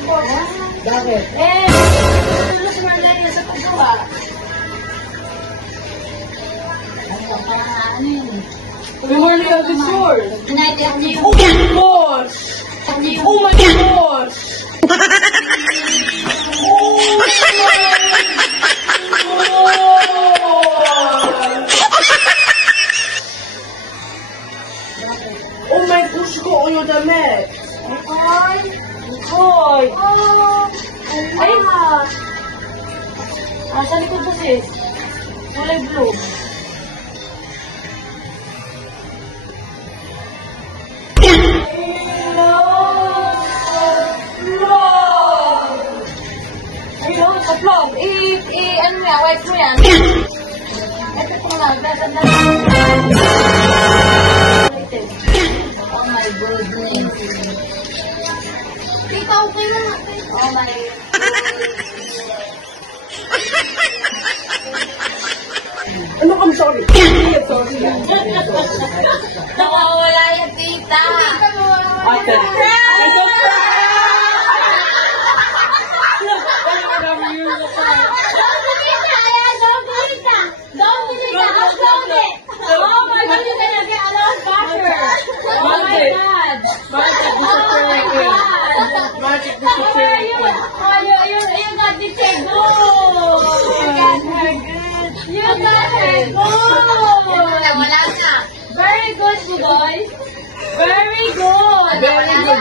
Bakit? Tulog si Margarina sa paggawa. Ano yun? We weren't even sure. United New. Oh my gosh! Oh my gosh! Oh my gosh, ko yung damit. Ay! Hoy! Ay! Sa likod po sis. Kulay blue. Ayun, sa vlog. Ano na, white mo yan. Ito po na, tatanda. Oh my goodness. Tita, okay na natin. Oh my Ano, I'm sorry. I'm sorry. Nakawala yung tita. Ate. I don't Very good, you guys. Very good. Very good.